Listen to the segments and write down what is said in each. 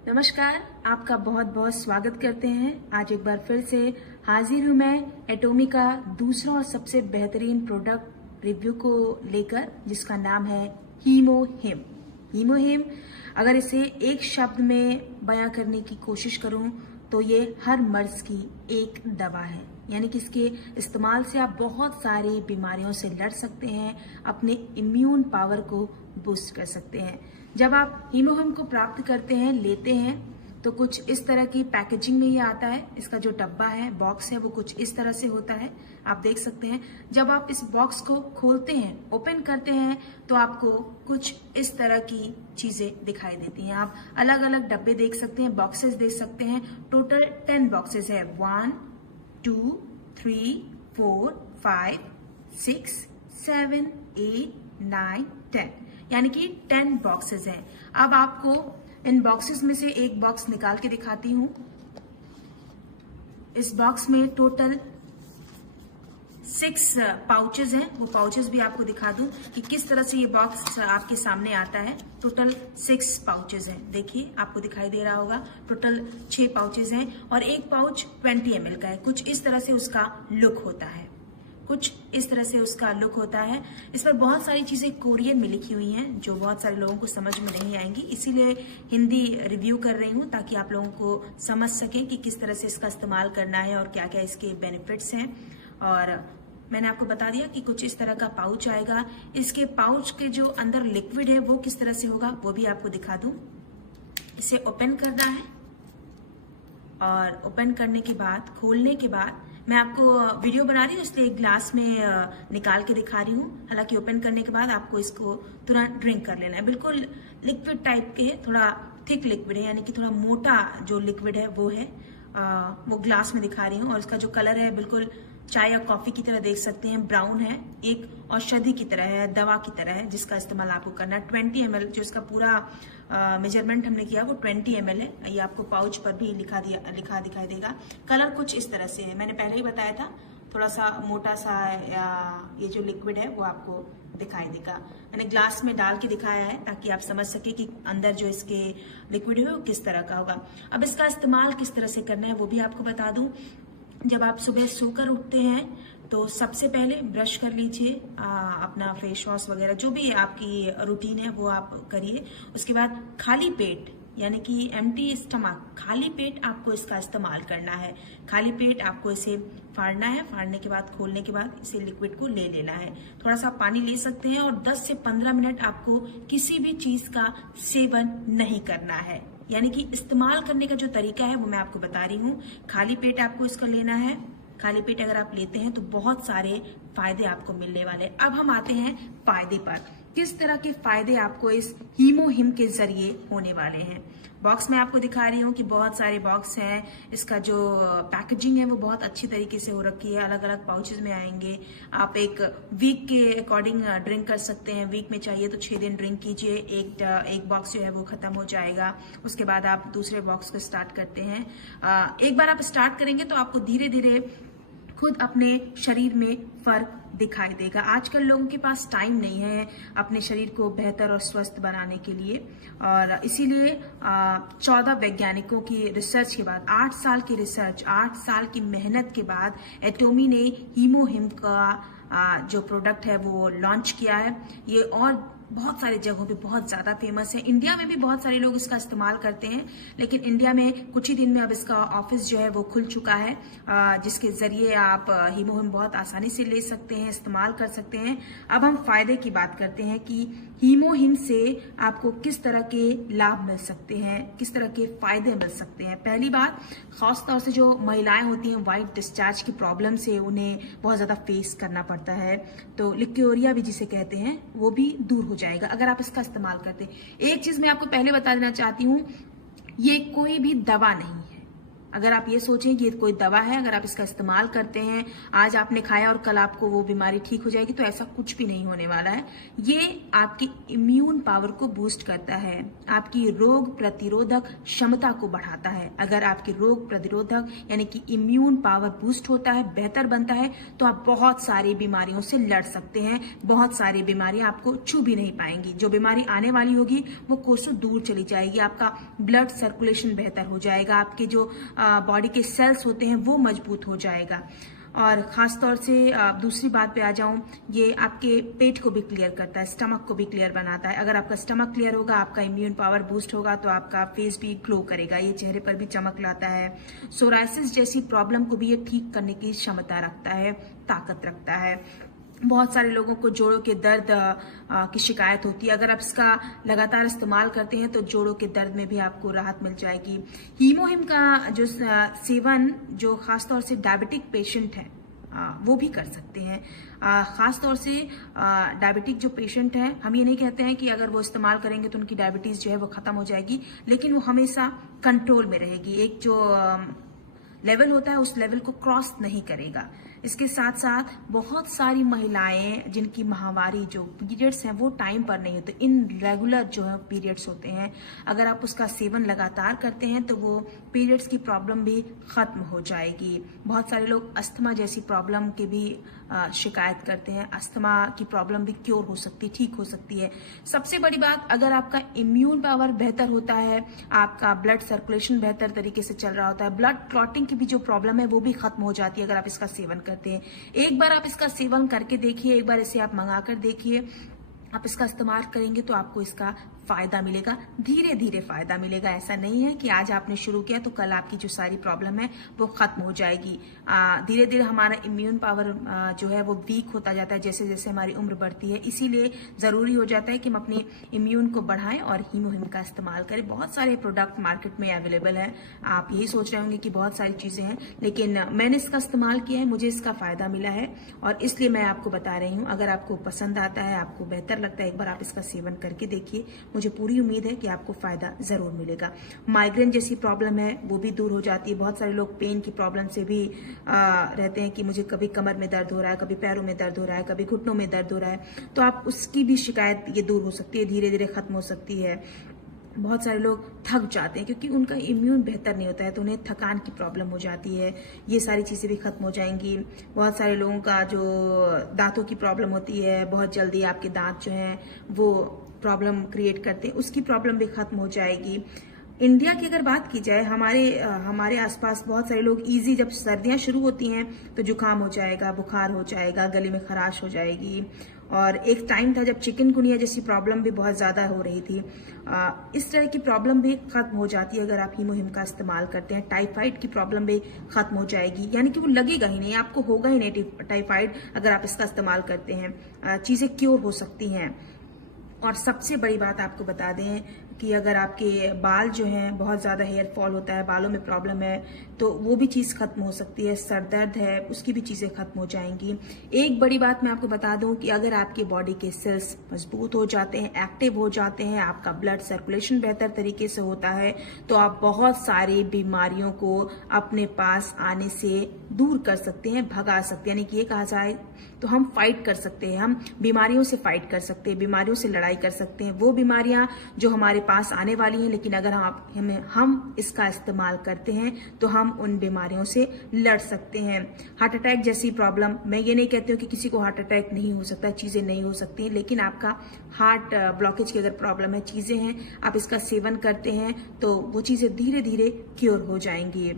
नमस्कार, आपका बहुत बहुत स्वागत करते हैं। आज एक बार फिर से हाजिर हूं मैं एटोमी का दूसरा और सबसे बेहतरीन प्रोडक्ट रिव्यू को लेकर, जिसका नाम है हीमोहिम। हीमोहिम, अगर इसे एक शब्द में बयां करने की कोशिश करूं तो ये हर मर्ज की एक दवा है। यानी कि इसके इस्तेमाल से आप बहुत सारी बीमारियों से लड़ सकते हैं, अपने इम्यून पावर को बूस्ट कर सकते हैं। जब आप हीमोहिम को प्राप्त करते हैं, लेते हैं, तो कुछ इस तरह की पैकेजिंग में ये आता है। इसका जो डब्बा है, बॉक्स है, वो कुछ इस तरह से होता है, आप देख सकते हैं। जब आप इस बॉक्स को खोलते हैं, ओपन करते हैं, तो आपको कुछ इस तरह की चीजें दिखाई देती हैं। आप अलग अलग डब्बे देख सकते हैं, बॉक्सेस देख सकते हैं। टोटल 10 बॉक्सेस है। 1 2 3 4 5 6 7 8 9 10, यानी कि 10 बॉक्सेस हैं। अब आपको इन बॉक्सेस में से एक बॉक्स निकाल के दिखाती हूं। इस बॉक्स में टोटल 6 पाउचेस हैं। वो पाउचेस भी आपको दिखा दूं कि किस तरह से ये बॉक्स आपके सामने आता है। टोटल 6 पाउचेस हैं। देखिए, आपको दिखाई दे रहा होगा। टोटल 6 पाउचेस हैं और एक पाउच 20 ml का है। कुछ इस तरह से उसका लुक होता है। इस पर बहुत सारी चीजें कोरियन में लिखी हुई हैं, जो बहुत सारे लोगों को समझ में नहीं आएंगी। इसीलिए हिंदी रिव्यू कर रही हूं, ताकि आप लोगों को समझ सकें कि किस तरह से इसका इस्तेमाल करना है और क्या क्या इसके बेनिफिट्स हैं। और मैंने आपको बता दिया कि कुछ इस तरह का पाउच आएगा। इसके पाउच के जो अंदर लिक्विड है वो किस तरह से होगा, वो भी आपको दिखा दूं। इसे ओपन करना है और ओपन करने के बाद, खोलने के बाद, मैं आपको वीडियो बना रही हूँ इसलिए एक ग्लास में निकाल के दिखा रही हूँ। हालांकि ओपन करने के बाद आपको इसको तुरंत ड्रिंक कर लेना है। बिल्कुल लिक्विड टाइप के है, थोड़ा थिक लिक्विड है, यानी कि थोड़ा मोटा जो लिक्विड है वो है। वो ग्लास में दिखा रही हूँ। और इसका जो कलर है बिल्कुल चाय या कॉफी की तरह देख सकते हैं, ब्राउन है। एक औषधि की तरह है, दवा की तरह है, जिसका इस्तेमाल आपको करना है। 20 ml जो इसका पूरा मेजरमेंट हमने किया वो 20 ml है। ये आपको पाउच पर भी लिखा दिखाई देगा। कलर कुछ इस तरह से है, मैंने पहले ही बताया था। थोड़ा सा मोटा सा ये जो लिक्विड है वो आपको दिखाई देगा। मैंने ग्लास में डाल के दिखाया है ताकि आप समझ सके कि अंदर जो इसके लिक्विड है वो किस तरह का होगा। अब इसका इस्तेमाल किस तरह से करना है वो भी आपको बता दूं। जब आप सुबह सोकर उठते हैं तो सबसे पहले ब्रश कर लीजिए, अपना फेस वॉश वगैरह जो भी आपकी रूटीन है वो आप करिए। उसके बाद खाली पेट, यानी कि एम्प्टी स्टमक, खाली पेट आपको इसका इस्तेमाल करना है। खाली पेट आपको इसे फाड़ना है। फाड़ने के बाद, खोलने के बाद इसे लिक्विड को ले लेना है। थोड़ा सा पानी ले सकते हैं और 10 से 15 मिनट आपको किसी भी चीज का सेवन नहीं करना है। यानी कि इस्तेमाल करने का जो तरीका है वो मैं आपको बता रही हूँ। खाली पेट आपको इसका लेना है। खाली पेट अगर आप लेते हैं तो बहुत सारे फायदे आपको मिलने वाले। अब हम आते हैं फायदे पर। किस तरह के फायदे आपको इस हीमोहिम के जरिए होने वाले हैं। बॉक्स में आपको दिखा रही हूँ कि बहुत सारे बॉक्स हैं। इसका जो पैकेजिंग है वो बहुत अच्छी तरीके से हो रखी है। अलग अलग पाउचेस में आएंगे। आप एक वीक के अकॉर्डिंग ड्रिंक कर सकते हैं। वीक में चाहिए तो 6 दिन ड्रिंक कीजिए। एक बॉक्स जो है वो खत्म हो जाएगा। उसके बाद आप दूसरे बॉक्स को स्टार्ट करते हैं। एक बार आप स्टार्ट करेंगे तो आपको धीरे धीरे खुद अपने शरीर में फर्क दिखाई देगा। आजकल लोगों के पास टाइम नहीं है अपने शरीर को बेहतर और स्वस्थ बनाने के लिए, और इसीलिए 14 वैज्ञानिकों की रिसर्च के बाद, 8 साल की रिसर्च, 8 साल की मेहनत के बाद एटोमी ने हीमोहिम का जो प्रोडक्ट है वो लॉन्च किया है। ये और बहुत सारी जगहों पे बहुत ज्यादा फेमस है। इंडिया में भी बहुत सारे लोग इसका इस्तेमाल करते हैं, लेकिन इंडिया में कुछ ही दिन में अब इसका ऑफिस जो है वो खुल चुका है, जिसके जरिए आप हीमोहिम बहुत आसानी से ले सकते हैं, इस्तेमाल कर सकते हैं। अब हम फायदे की बात करते हैं कि हीमोहिम से आपको किस तरह के लाभ मिल सकते हैं, किस तरह के फायदे मिल सकते हैं। पहली बात, खासतौर से जो महिलाएं होती हैं, व्हाइट डिस्चार्ज की प्रॉब्लम से उन्हें बहुत ज्यादा फेस करना पड़ता है, तो लिक्योरिया भी जिसे कहते हैं वो भी दूर हो जाएगा अगर आप इसका इस्तेमाल करते हैं। एक चीज मैं आपको पहले बता देना चाहती हूँ, ये कोई भी दवा नहीं है। अगर आप ये सोचें कि ये कोई दवा है, अगर आप इसका इस्तेमाल करते हैं, आज आपने खाया और कल आपको वो बीमारी ठीक हो जाएगी, तो ऐसा कुछ भी नहीं होने वाला है। ये आपकी इम्यून पावर को बूस्ट करता है, आपकी रोग प्रतिरोधक क्षमता को बढ़ाता है। अगर आपकी रोग प्रतिरोधक यानी कि इम्यून पावर बूस्ट होता है, बेहतर बनता है, तो आप बहुत सारी बीमारियों से लड़ सकते हैं। बहुत सारी बीमारियां आपको छू भी नहीं पाएंगी। जो बीमारी आने वाली होगी वो कोसों दूर चली जाएगी। आपका ब्लड सर्कुलेशन बेहतर हो जाएगा, आपके जो बॉडी के सेल्स होते हैं वो मजबूत हो जाएगा। और खास तौर से दूसरी बात पे आ जाऊं, ये आपके पेट को भी क्लियर करता है, स्टमक को भी क्लियर बनाता है। अगर आपका स्टमक क्लियर होगा, आपका इम्यून पावर बूस्ट होगा, तो आपका फेस भी ग्लो करेगा, ये चेहरे पर भी चमक लाता है। सोराइसिस जैसी प्रॉब्लम को भी ये ठीक करने की क्षमता रखता है, ताकत रखता है। बहुत सारे लोगों को जोड़ों के दर्द की शिकायत होती है। अगर आप इसका लगातार इस्तेमाल करते हैं तो जोड़ों के दर्द में भी आपको राहत मिल जाएगी। हीमोहिम का जो सेवन जो खासतौर से डायबिटिक पेशेंट है वो भी कर सकते हैं। खास तौर से डायबिटिक जो पेशेंट है, हम ये नहीं कहते हैं कि अगर वो इस्तेमाल करेंगे तो उनकी डायबिटीज जो है वो खत्म हो जाएगी, लेकिन वो हमेशा कंट्रोल में रहेगी। एक जो लेवल होता है उस लेवल को क्रॉस नहीं करेगा। इसके साथ साथ बहुत सारी महिलाएं जिनकी माहवारी जो पीरियड्स हैं वो टाइम पर नहीं होते, इनरेगुलर जो है पीरियड्स होते हैं, अगर आप उसका सेवन लगातार करते हैं तो वो पीरियड्स की प्रॉब्लम भी खत्म हो जाएगी। बहुत सारे लोग अस्थमा जैसी प्रॉब्लम के भी शिकायत करते हैं। अस्थमा की प्रॉब्लम भी क्योर हो सकती है, ठीक हो सकती है। सबसे बड़ी बात, अगर आपका इम्यून पावर बेहतर होता है, आपका ब्लड सर्कुलेशन बेहतर तरीके से चल रहा होता है, ब्लड क्लॉटिंग की भी जो प्रॉब्लम है वो भी खत्म हो जाती है अगर आप इसका सेवन करते हैं। एक बार आप इसका सेवन करके देखिए, एक बार इसे आप मंगाकर देखिए, आप इसका इस्तेमाल करेंगे तो आपको इसका फायदा मिलेगा, धीरे धीरे फायदा मिलेगा। ऐसा नहीं है कि आज आपने शुरू किया तो कल आपकी जो सारी प्रॉब्लम है वो खत्म हो जाएगी। धीरे धीरे हमारा इम्यून पावर जो है वो वीक होता जाता है जैसे जैसे हमारी उम्र बढ़ती है। इसीलिए जरूरी हो जाता है कि हम अपनी इम्यून को बढ़ाएं और हीमोहिम का इस्तेमाल करें। बहुत सारे प्रोडक्ट मार्केट में अवेलेबल है। आप यही सोच रहे होंगे कि बहुत सारी चीजें हैं, लेकिन मैंने इसका इस्तेमाल किया है, मुझे इसका फायदा मिला है और इसलिए मैं आपको बता रही हूँ। अगर आपको पसंद आता है, आपको बेहतर लगता है, एक बार आप इसका सेवन करके देखिए। मुझे पूरी उम्मीद है कि आपको फायदा जरूर मिलेगा। माइग्रेन जैसी प्रॉब्लम है वो भी दूर हो जाती है। बहुत सारे लोग पेन की प्रॉब्लम से भी रहते हैं कि मुझे कभी कमर में दर्द हो रहा है, कभी पैरों में दर्द हो रहा है, कभी घुटनों में दर्द हो रहा है, तो आप उसकी भी शिकायत ये दूर हो सकती है, धीरे धीरे खत्म हो सकती है। बहुत सारे लोग थक जाते हैं क्योंकि उनका इम्यून बेहतर नहीं होता है, तो उन्हें थकान की प्रॉब्लम हो जाती है। ये सारी चीजें भी खत्म हो जाएंगी। बहुत सारे लोगों का जो दांतों की प्रॉब्लम होती है, बहुत जल्दी आपके दांत जो हैं वो प्रॉब्लम क्रिएट करते हैं, उसकी प्रॉब्लम भी खत्म हो जाएगी। इंडिया की अगर बात की जाए, हमारे आसपास बहुत सारे लोग इजी, जब सर्दियां शुरू होती हैं तो जुकाम हो जाएगा, बुखार हो जाएगा, गले में खराश हो जाएगी। और एक टाइम था जब चिकनगुनिया जैसी प्रॉब्लम भी बहुत ज्यादा हो रही थी। इस तरह की प्रॉब्लम भी खत्म हो जाती है अगर आप हीमोहिम का इस्तेमाल करते हैं। टाइफाइड की प्रॉब्लम भी खत्म हो जाएगी, यानी कि वो लगेगा ही नहीं, आपको होगा ही नहीं टाइफाइड अगर आप इसका इस्तेमाल करते हैं। चीजें क्योर हो सकती हैं। और सबसे बड़ी बात आपको बता दें कि अगर आपके बाल जो हैं बहुत ज़्यादा हेयर फॉल होता है, बालों में प्रॉब्लम है, तो वो भी चीज़ खत्म हो सकती है। सर दर्द है, उसकी भी चीज़ें खत्म हो जाएंगी। एक बड़ी बात मैं आपको बता दूं कि अगर आपके बॉडी के सेल्स मजबूत हो जाते हैं, एक्टिव हो जाते हैं, आपका ब्लड सर्कुलेशन बेहतर तरीके से होता है, तो आप बहुत सारी बीमारियों को अपने पास आने से दूर कर सकते हैं, भगा सकते हैं। यानी कि ये कहा जाए तो हम फाइट कर सकते हैं, हम बीमारियों से फाइट कर सकते हैं, बीमारियों से लड़ाई कर सकते हैं। वो बीमारियां जो हमारे पास आने वाली हैं, लेकिन अगर हम इसका इस्तेमाल करते हैं तो हम उन बीमारियों से लड़ सकते हैं। हार्ट अटैक जैसी प्रॉब्लम, मैं ये नहीं कहती हूँ कि किसी को हार्ट अटैक नहीं हो सकता, चीजें नहीं हो सकती, लेकिन आपका हार्ट ब्लॉकेज की अगर प्रॉब्लम है, चीजें हैं, आप इसका सेवन करते हैं तो वो चीजें धीरे धीरे क्योर हो जाएंगी।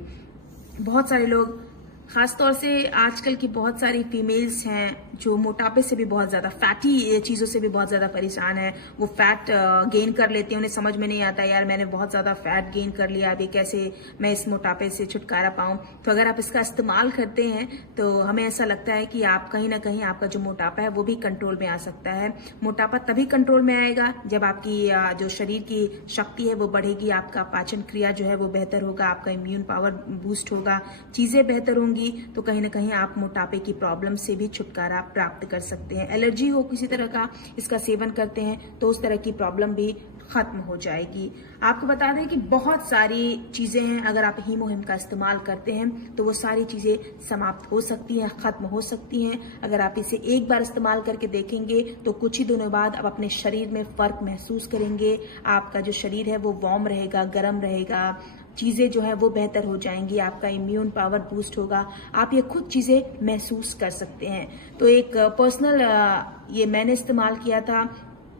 बहुत सारे लोग, खासतौर से आजकल की बहुत सारी फीमेल्स हैं जो मोटापे से भी बहुत ज्यादा, फैटी चीजों से भी बहुत ज्यादा परेशान है। वो फैट गेन कर लेते हैं, उन्हें समझ में नहीं आता यार मैंने बहुत ज्यादा फैट गेन कर लिया, अभी कैसे मैं इस मोटापे से छुटकारा पाऊं। तो अगर आप इसका इस्तेमाल करते हैं तो हमें ऐसा लगता है कि आप कहीं ना कहीं आपका जो मोटापा है वो भी कंट्रोल में आ सकता है। मोटापा तभी कंट्रोल में आएगा जब आपकी जो शरीर की शक्ति है वो बढ़ेगी, आपका पाचन क्रिया जो है वो बेहतर होगा, आपका इम्यून पावर बूस्ट होगा, चीजें बेहतर होंगी, तो कहीं ना कहीं आप मोटापे की प्रॉब्लम से भी छुटकारा प्राप्त कर सकते हैं। एलर्जी हो किसी तरह का, इसका सेवन करते हैं तो उस तरह की प्रॉब्लम भी खत्म हो जाएगी। आपको बता दें कि बहुत सारी चीजें हैं, अगर आप हीमोहिम का इस्तेमाल करते हैं तो वो सारी चीजें समाप्त हो सकती हैं, खत्म हो सकती हैं। अगर आप इसे एक बार इस्तेमाल करके देखेंगे तो कुछ ही दिनों बाद आप अपने शरीर में फर्क महसूस करेंगे। आपका जो शरीर है वो वार्म रहेगा, गर्म रहेगा, चीजें जो है वो बेहतर हो जाएंगी, आपका इम्यून पावर बूस्ट होगा, आप ये खुद चीजें महसूस कर सकते हैं। तो एक पर्सनल ये मैंने इस्तेमाल किया था,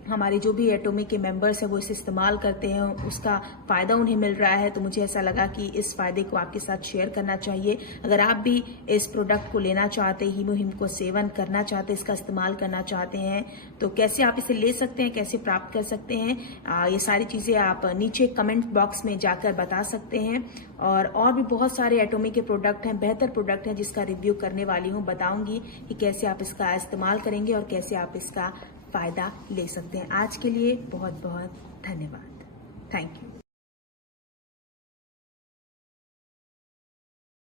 हमारे जो भी एटॉमिक के मेंबर्स हैं वो इसे इस्तेमाल करते हैं, उसका फायदा उन्हें मिल रहा है, तो मुझे ऐसा लगा कि इस फायदे को आपके साथ शेयर करना चाहिए। अगर आप भी इस प्रोडक्ट को लेना चाहते हैं, हीमोहिम को सेवन करना चाहते हैं, इसका इस्तेमाल करना चाहते हैं, तो कैसे आप इसे ले सकते हैं, कैसे प्राप्त कर सकते हैं, ये सारी चीजें आप नीचे कमेंट बॉक्स में जाकर बता सकते हैं। और भी बहुत सारे एटॉमिक के प्रोडक्ट हैं, बेहतर प्रोडक्ट हैं, जिसका रिव्यू करने वाली हूँ, बताऊंगी कि कैसे आप इसका इस्तेमाल करेंगे और कैसे आप इसका फायदा ले सकते हैं। आज के लिए बहुत बहुत धन्यवाद। Thank you.